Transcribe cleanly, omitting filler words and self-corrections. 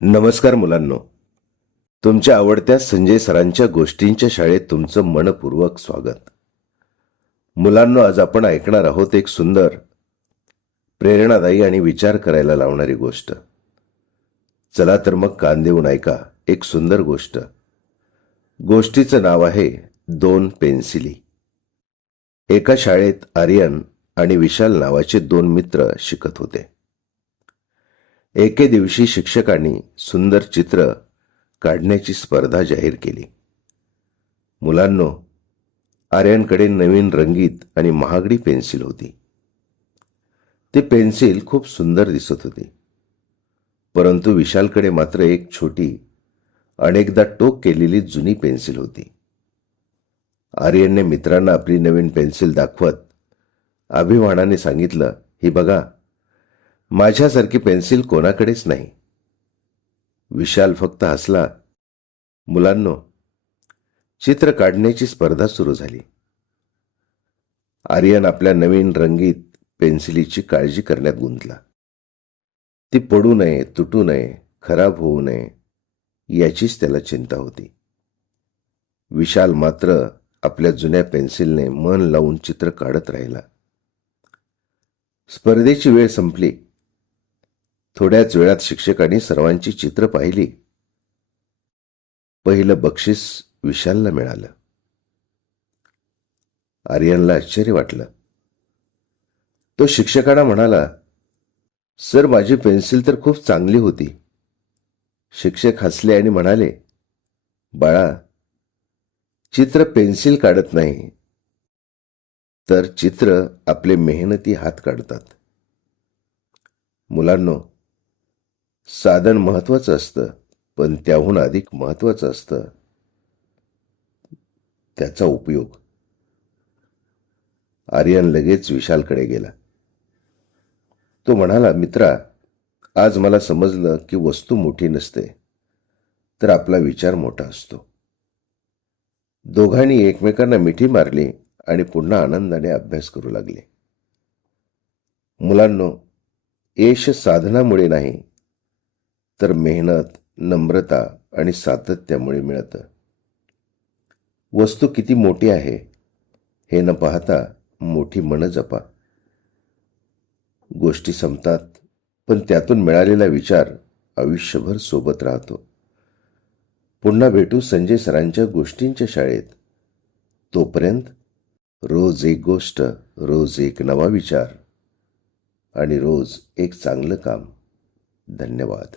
नमस्कार मुलांनो, तुमच्या आवडत्या संजय सरांच्या गोष्टींच्या शाळेत तुमचं मनपूर्वक स्वागत. मुलांनो, आज आपण ऐकणार आहोत एक सुंदर, प्रेरणादायी आणि विचार करायला लावणारी गोष्ट. चला तर मग कान देऊन ऐका एक सुंदर गोष्ट. गोष्टीचं नाव आहे 2 पेन्सिली. एका शाळेत आर्यन आणि विशाल नावाचे 2 मित्र शिकत होते. एके दिवशी शिक्षकांनी सुंदर चित्र काढण्याची स्पर्धा जाहीर केली. मुलांनो, आर्यनकडे नवीन रंगीत आणि महागडी पेन्सिल होती. ती पेन्सिल खूप सुंदर दिसत होती, परंतु विशालकडे मात्र एक छोटी, अनेकदा टोक केलेली जुनी पेन्सिल होती. आर्यनने मित्रांना आपली नवीन पेन्सिल दाखवत अभिमानाने सांगितलं, "ही बघा, माझ्यासारखी पेन्सिल कोणाकडेच नाही." विशाल फक्त हसला. मुलांनो, चित्र काढण्याची स्पर्धा सुरू झाली. आर्यन आपल्या नवीन रंगीत पेन्सिलीची काळजी करण्यात गुंतला. ती पडू नये, तुटू नये, खराब होऊ नये याचीच त्याला चिंता होती. विशाल मात्र आपल्या जुन्या पेन्सिलने मन लावून चित्र काढत राहिला. स्पर्धेची वेळ संपली. थोड्याच वेळात शिक्षकांनी सर्वांची चित्र पाहिली. पहिलं बक्षीस विशालला मिळालं. आर्यनला आश्चर्य वाटलं. तो शिक्षकांना म्हणाला, "सर, माझी पेन्सिल तर खूप चांगली होती." शिक्षक हसले आणि म्हणाले, "बाळा, चित्र पेन्सिल काढत नाही, तर चित्र आपले मेहनती हात काढतात." मुलांनो, साधन महत्वाचं असतं, पण त्याहून अधिक महत्वाचं असतं त्याचा उपयोग. आर्यन लगेच विशालकडे गेला. तो म्हणाला, "मित्रा, आज मला समजलं की वस्तू मोठी नसते, तर आपला विचार मोठा असतो." दोघांनी एकमेकांना मिठी मारली आणि पुन्हा आनंदाने अभ्यास करू लागले. मुलांनो, यश साधनामुळे नाही, तर मेहनत, नम्रता आणि सातत्यामुळे मिळतं. वस्तू किती मोठी आहे हे न पाहता मोठी मनं जपा. गोष्टी संपतात, पण त्यातून मिळालेला विचार आयुष्यभर सोबत राहतो. पुन्हा भेटू संजय सरांच्या गोष्टींच्या शाळेत. तोपर्यंत रोज एक गोष्ट, रोज एक नवा विचार आणि रोज एक चांगलं काम. धन्यवाद.